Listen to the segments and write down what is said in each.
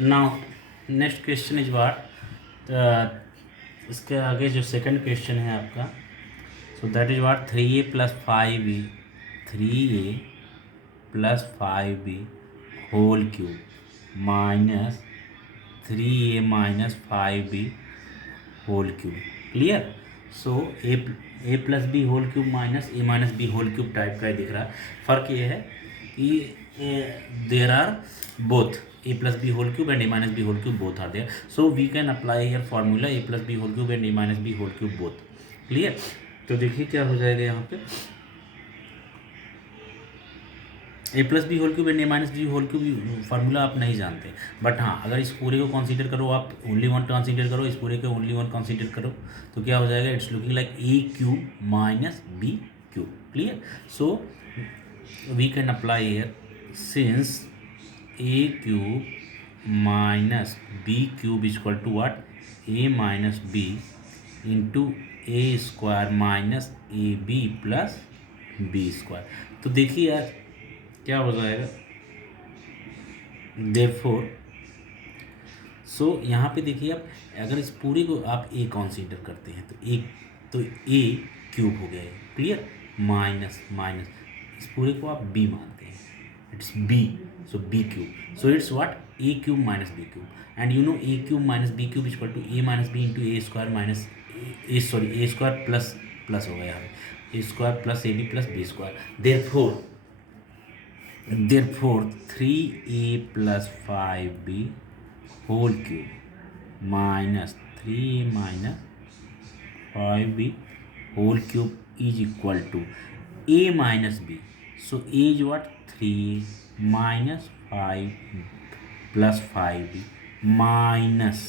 Now next question is what, इसके आगे जो सेकंड क्वेश्चन है आपका, so that is what 3a plus 5b, 3a plus 5b whole cube minus 3a minus 5b whole cube. Clear? So a plus b whole cube minus a minus b whole cube type का ही दिख रहा है। फ़र्क ये है कि there are both a plus b whole cube and a minus b whole cube both are there, so we can apply here formula a plus b whole cube and a minus b whole cube both. Clear? तो देखिए क्या हो जाएगा यहाँ पे, a plus b whole cube and a minus b whole cube formula आप नहीं जानते, बट हाँ अगर इस पूरे को कंसीडर करो, आप ओनली वन कंसीडर करो, इस पूरे को ओनली वन कंसीडर करो, तो क्या हो जाएगा, it's looking like a cube minus b cube. Clear? So we can apply here since a cube minus b cube is equal to what, a minus b into a square minus a b plus b square. तो देखिए यार क्या हो जाएगा, therefore सो यहाँ पे देखिए आप अगर इस पूरे को आप ए कंसीडर करते हैं तो ए क्यूब हो गया है। क्लियर? माइनस माइनस इस पूरे को आप बी मानते हैं, it's b, so b cube, so it's what a cube minus b cube, and you know a cube minus b cube equal to a minus b into a square minus a square plus plus हो गया यहाँ पे, a square plus a b plus b square. Therefore 3a plus 5b whole cube minus 3a minus 5b whole cube is equal to a minus b. So a is what, 3a minus 5 plus 5b minus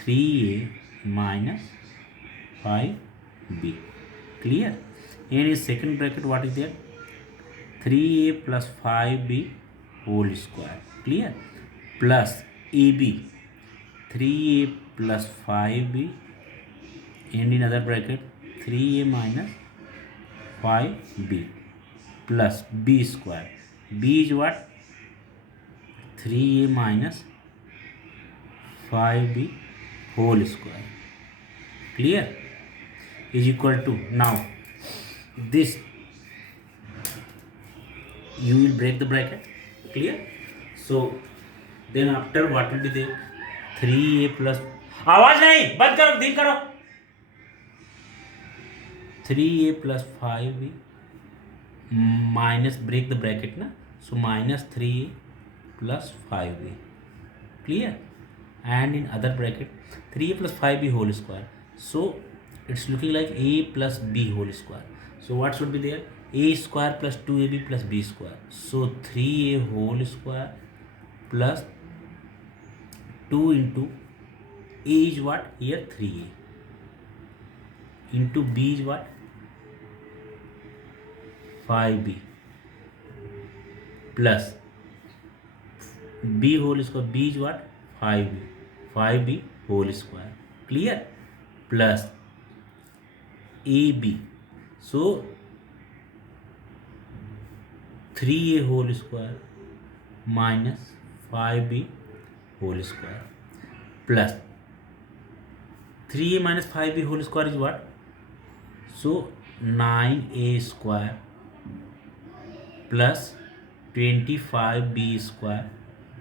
3a minus 5b. Clear? And in second bracket what is there, 3a plus 5b whole square, clear, plus ab 3a plus 5b and in other bracket 3a minus 5b plus b square, b is what, 3a minus 5b whole square, clear, is equal to, now this you will break the bracket. Clear? So then after what will be there, 3a plus, आवाज नहीं, बंद करो, धीम करो, 3a plus 5b minus, break the bracket ना, so minus 3a plus 5b. Clear? And in other bracket 3a plus 5b whole square, so it's looking like a plus b whole square, so what should be there, a square plus 2ab plus b square, so 3a whole square plus 2 into a is what, here 3a into b is what, 5b plus b whole square, b is what, 5b whole square. Clear? Plus ab, so 3a whole square minus 5b whole square plus 3a minus 5b whole square is what, so 9a square plus 25b square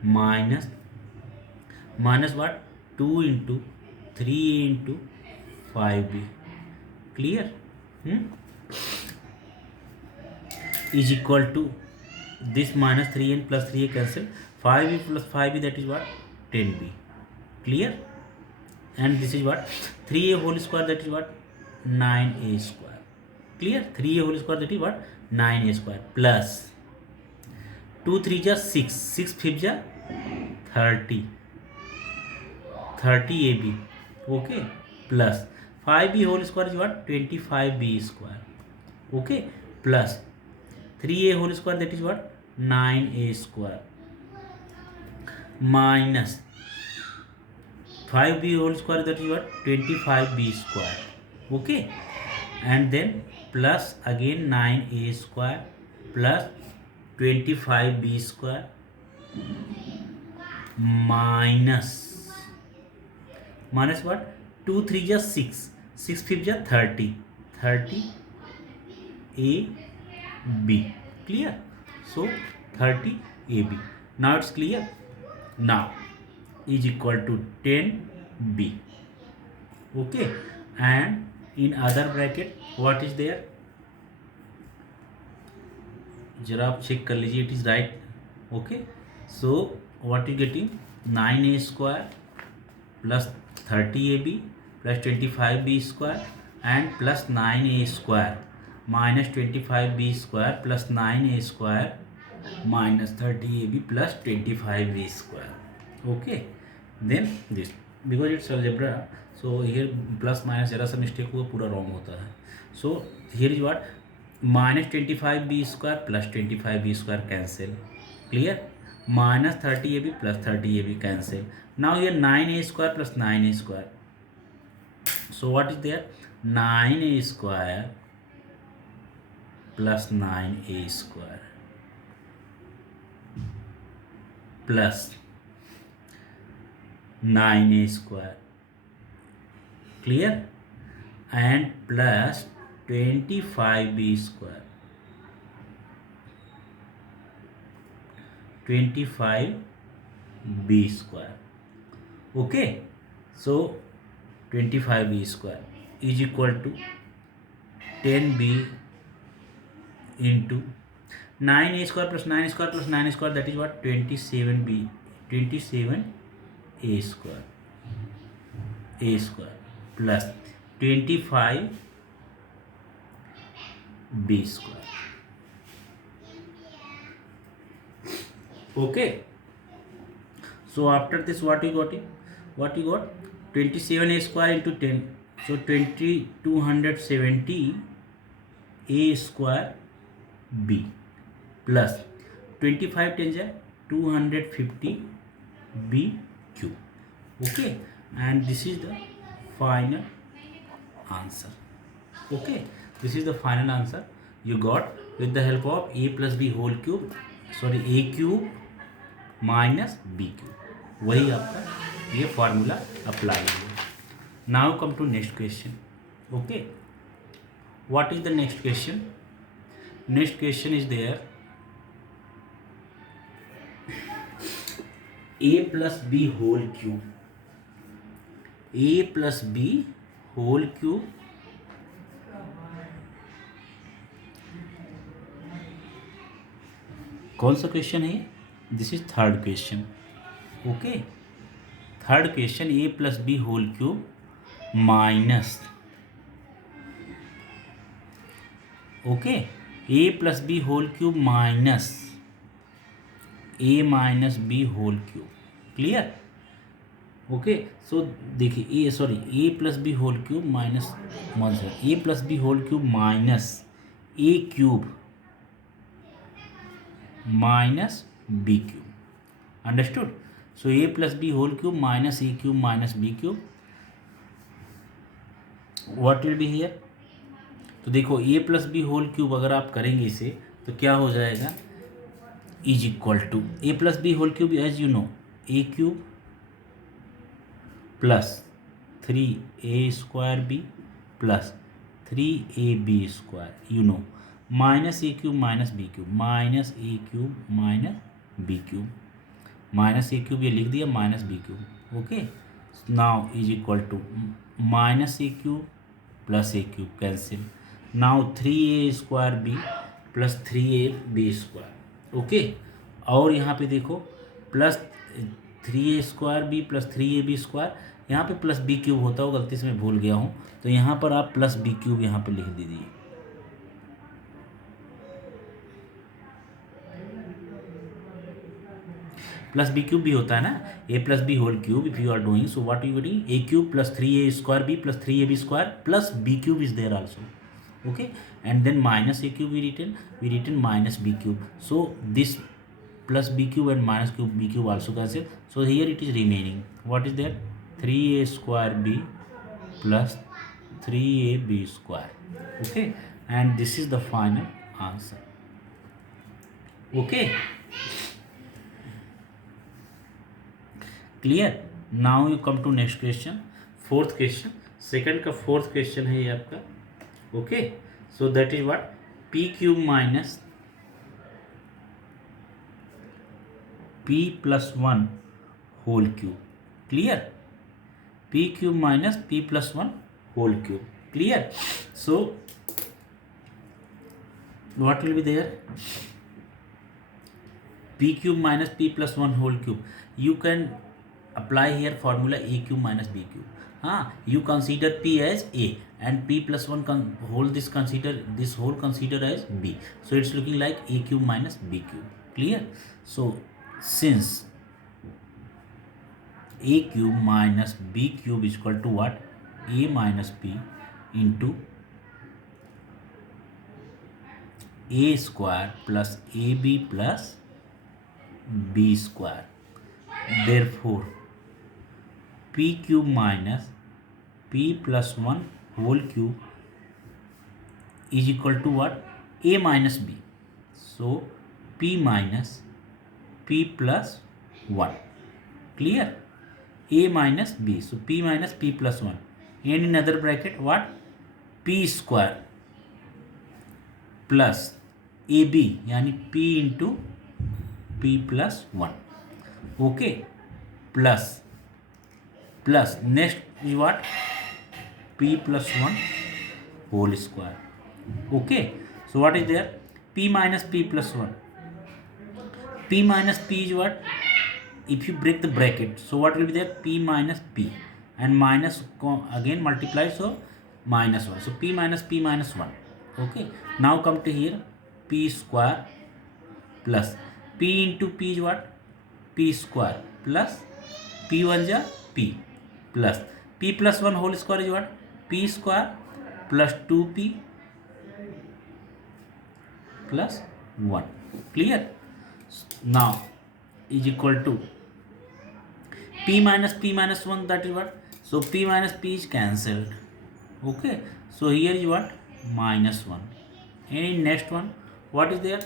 minus what, 2 into 3a into 5b. Clear? Is equal to this minus 3n plus 3a cancel, 5b plus 5b, that is what, 10b. Clear? And this is what, 3a whole square, that is what, 9a square. Clear? 3a whole square, that is what, 9a square plus 2 3 जा 6, 6 5 जा 30ab, okay, plus 5b whole square is what, 25b square, okay, plus 3a whole square, that is what, 9a square minus 5b whole square, that is what, 25b square, okay, and then plus again 9a square plus 25b square minus what? 2 3 जा 6, 6 5 जा 30, 30 a b. Clear? So 30 a b. Now it's clear. Now is equal to 10 b. Okay, and in other bracket what is there? जरा आप check कर लीजिए, it is right. Okay, so what you getting? 9a square plus 30ab plus 25b square and plus 9a square minus 25b square plus 9a square minus 30ab plus 25b square. Okay, then this because it's algebra, so here plus minus जरा सा mistake हुआ पूरा wrong होता है. So here is what? Minus 25b square plus 25b square cancel. Clear? Minus 30ab plus 30ab cancel. Now ये 9a square plus 9a square. So what is there? 9a square plus 9a square plus 9a square. Clear? And plus 25b square, 25b square. Okay, so 25b square is equal to 10b into 9a square plus 9 square plus 9 square, that is what? 27b, 27a square, a square plus 25b square. Okay, so after this what you got? 27a square into 10, so 270 a square b plus 25 10 है 250 b cube. Okay, and this is the final answer. Okay, this is the final answer you got with the help of a plus b whole cube, sorry a cube minus b cube. वही आपका ये formula apply हुआ. Now come to next question. Okay, what is the next question? Next question is there a plus b whole cube, a plus b whole cube कौन सा question है? This is third question. Okay, third question a plus b whole cube minus, okay, a plus b whole cube minus a minus b whole cube. Clear? Okay, सो देखिए a plus b whole cube minus a plus b whole cube minus a cube minus b cube. Understood? So a plus b whole cube minus a cube minus b cube, what will be here? तो देखो a plus b whole cube अगर आप करेंगे इसे तो क्या हो जाएगा? Is equal to a plus b whole cube as you know a cube plus 3a square b plus 3ab square, you know, minus a cube minus b cube, minus a cube minus b cube, minus a cube ये लिख दिया minus b cube. Okay, now is equal to minus a cube plus a cube cancel. Now 3a square b plus 3ab square. Okay, और यहाँ पे देखो plus 3a square b plus 3ab square, यहाँ पे plus b cube होता हो, गलती से मैं भूल गया हूँ, तो यहाँ पर आप प्लस बी क्यूब यहाँ पर लिख दीजिए. प्लस बी क्यूब भी होता है ना, a plus b whole cube if you are doing, so what you doing? A cube plus 3a square b plus 3ab square plus b cube is there also. Okay, and then minus a cube we written minus b cube, so this plus b cube and minus b cube also cancel, so here it is remaining, what is there? 3a square b plus 3ab square. Okay, and this is the final answer. Okay, clear. Now you come to next question, fourth question. Second का fourth question है ये आपका. Okay, so that is what, p cube minus p plus 1 whole cube. Clear? P cube minus p plus 1 whole cube. Clear? So what will be there? P cube minus p plus 1 whole cube. You can apply here formula a cube minus b cube. You consider p as a and p plus 1 whole this whole consider as b. So it's looking like a cube minus b cube. Clear? So since a cube minus b cube is equal to what, a minus b into a square plus ab plus b square. Therefore p cube minus p plus 1 whole cube is equal to what, a minus b. So p minus p plus 1. Clear? A minus b. So p minus p plus 1. And in other bracket what, p square plus ab यानी p into p plus 1. Okay, plus next is what, p plus 1 whole square. Okay, so what is there, p minus p plus 1. P minus p is what, if you break the bracket, so what will be there, p minus p and minus again multiply, so minus 1. So p minus 1. Okay, now come to here, p square plus p into p is what, p square plus p1 is p plus p plus 1 whole square is what, p square plus 2p plus 1. Clear? Now is equal to p minus 1, that is what, so p minus p is cancelled. Okay, so here is what, minus 1. And in next one what is there,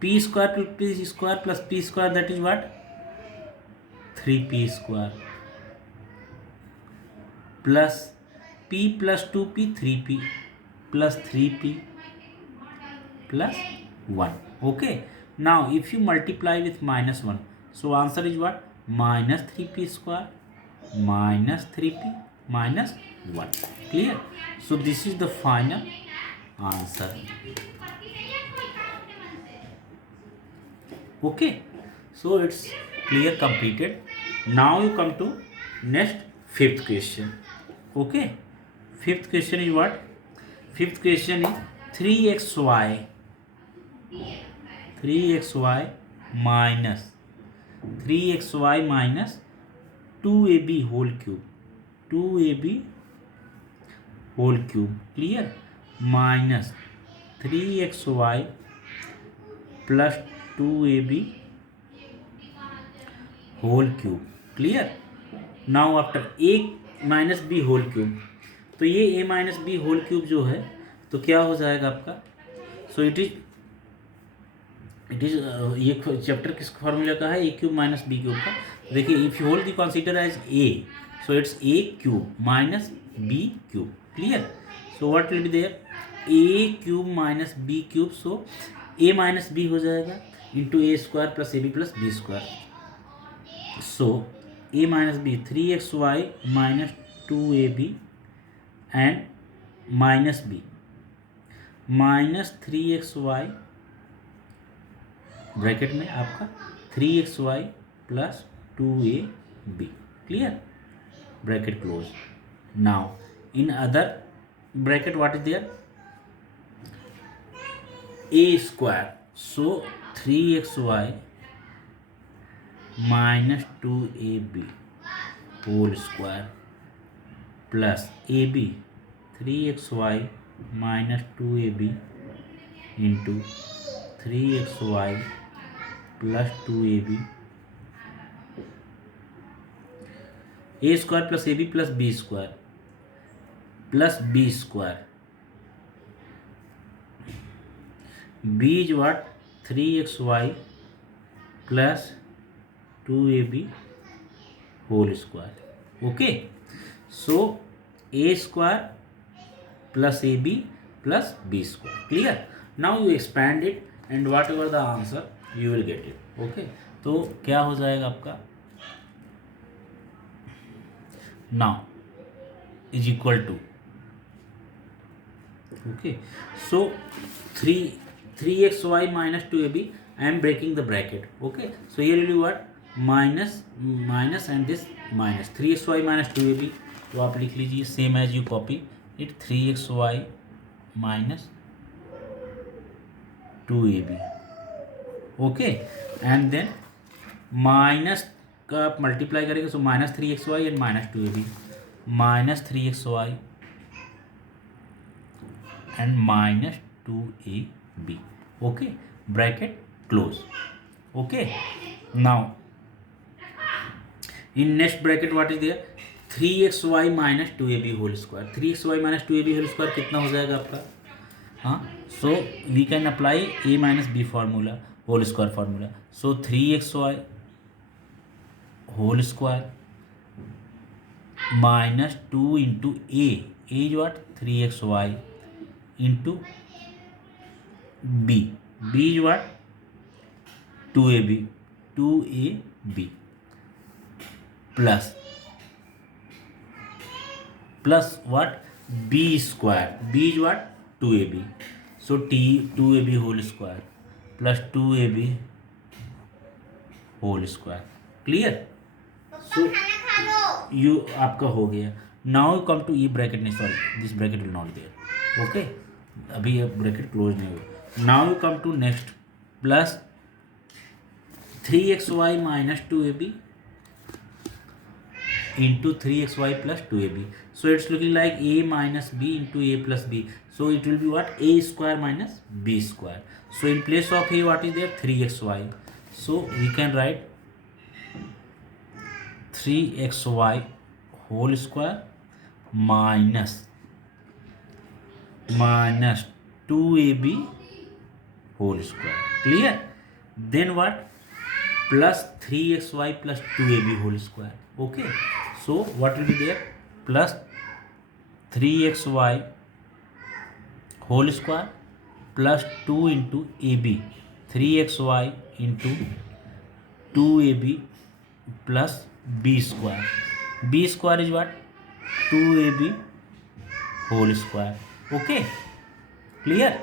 p square plus p square plus p square, that is what, 3p square plus p plus 2p 3p plus 3p plus 1. Okay, now if you multiply with minus 1, so answer is what, minus 3p square minus 3p minus 1. Clear? So this is the final answer. Okay, so it's clear, completed. Now you come to next fifth question. Okay, fifth question is what, fifth question is 3xy minus 2ab whole cube, 2ab whole cube. Clear? Minus 3xy plus 2ab whole cube. Clear? Now after a minus b whole cube, तो ये a minus b whole cube जो है तो क्या हो जाएगा आपका, so it is ये चैप्टर किस फॉर्मूला का है, a cube minus b cube का. देखिए, if you hold the consider as a, so it's a cube minus b cube. Clear? So what will be there, a cube minus b cube, so a minus b हो जाएगा into a square plus a b plus b square. So a minus b 3xy minus 2ab and minus B minus 3xy bracket में आपका 3xy plus 2ab. Clear? Bracket close. Now in other bracket what is there, a square, so 3xy minus 2ab whole square plus ab 3xy minus 2ab into 3xy plus 2ab, a square plus ab plus b square plus b square. b is what, 3xy plus 2ab whole square. Okay, so a square plus ab plus b square. Clear? Now you expand it and whatever the answer you will get it. Okay, तो क्या हो जाएगा आपका, now is equal to, okay, so 3xy minus 2ab, I am breaking the bracket. Okay, so here will be what, minus minus and this minus 3xy minus 2ab, तो आप लिख लीजिए same as you copy it 3xy minus 2ab. Okay, and then minus का आप multiply करेंगे, so minus 3xy and minus 2ab, minus 3xy and minus 2ab. Okay, bracket close. Okay, now in next bracket what is there, 3xy minus 2ab whole square. 3xy minus 2ab whole square कितना हो जाएगा आपका, हाँ, so we can apply a minus b formula, whole square formula. So 3xy whole square minus 2 into a is what, 3xy into b, b is what, 2ab plus what, b square, b is what, 2ab, so 2ab whole square plus 2ab whole square. Clear? So you आपका हो गया. Now you come to e bracket, नहीं sorry, this bracket will not there. Okay, अभी ये bracket close नहीं हुआ. Now you come to next, plus 3xy minus 2ab into 3xy plus 2ab. So it's looking like a minus b into a plus b. So it will be what, a square minus b square. So in place of a what is there, 3xy. So we can write 3xy whole square minus 2ab whole square. Clear? Then what, plus 3xy plus 2ab whole square. Okay, so what will be there, plus 3xy whole square plus 2 into ab, 3xy into 2ab plus b square. B square is what, 2ab whole square. Okay, clear?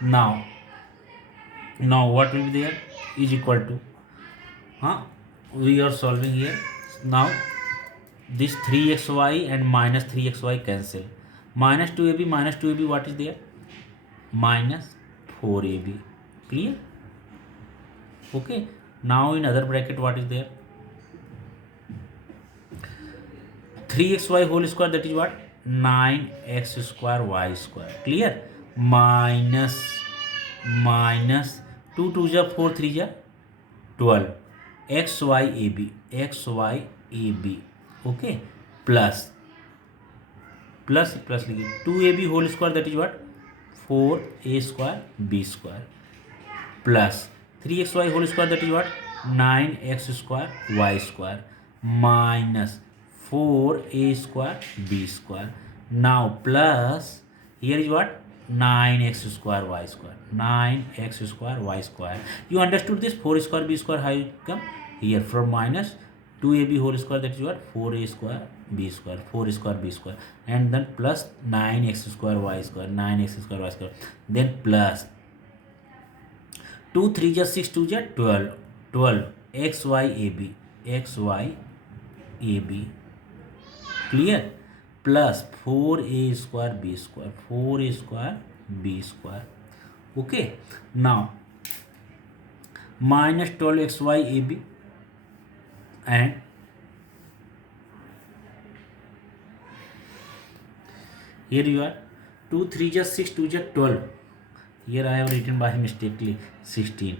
Now what will be there, is equal to, we are solving here. Now this 3xy and minus 3xy cancel, minus 2ab what is there, minus 4ab. Clear? Okay, now in other bracket what is there, 3xy whole square, that is what, 9x square y square. Clear? Minus 2 2 जा 4 3 जा 12 xyab. Okay, plus लिखिए 2ab whole square, that is what, 4a square b square, plus 3xy whole square, that is what, 9x square y square, minus 4a square b square. Now plus here is what, 9x square y square, 9x square y square. You understood this, 4 square b square, how it come here, from minus 2ab whole square, that is what, 4a square b square, 4 square b square, and then plus 9x square y square, 9x square y square, then plus 2 3 ja 6 2 ja 12 xyab. Clear? Plus 4a square b square, 4a square b square. Okay, now minus 12 xyab and here you are 2 3 ja 6 2 ja 12. Here I have written by mistakenly 16.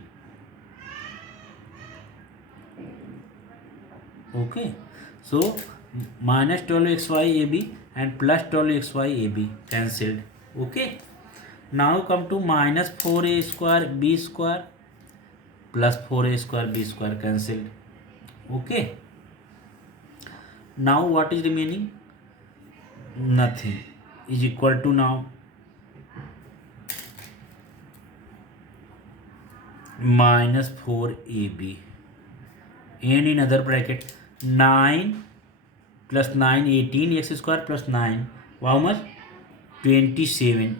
Okay, so minus 12 xyab and plus 12 xyab cancelled. Okay, now come to minus 4a square b square plus 4a square b square cancelled. Okay. Now what is remaining? Nothing. Is equal to now minus 4ab, and in other bracket 9 plus 9 18 x square plus 9, how much? 27,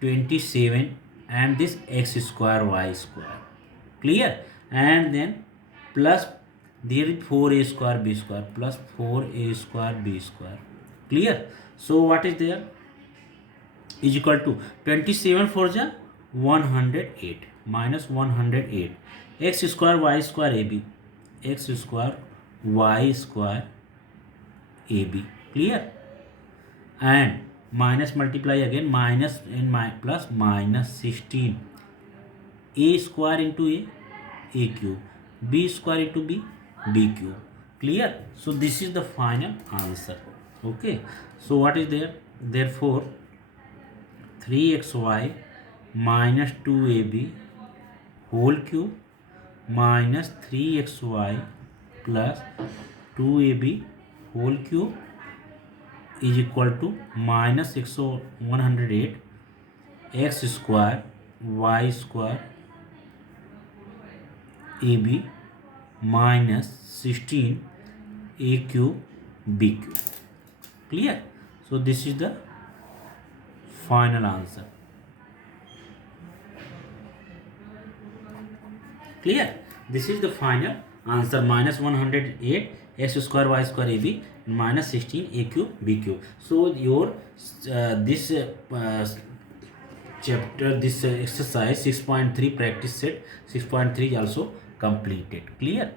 27, and this x square y square. Clear? And then plus there is 4a square b square plus 4a square b square. Clear? So what is there? Is equal to 27 for the 108 minus 108 x square y square ab, x square y square ab. Clear? And minus multiply again, minus and plus minus 16 a square into a cube, b square into b cube. Clear? So this is the final answer. Okay, so what is there? Therefore 3xy minus 2ab whole cube minus 3xy plus 2ab whole cube is equal to minus 108 x square y square ab minus 16 a cube b cube. Clear? So this is the final answer. Clear? This is the final answer, minus 108 x square y square ab minus 16 a cube b cube. So your this chapter, this exercise 6.3 practice set 6.3 is also completed. Clear?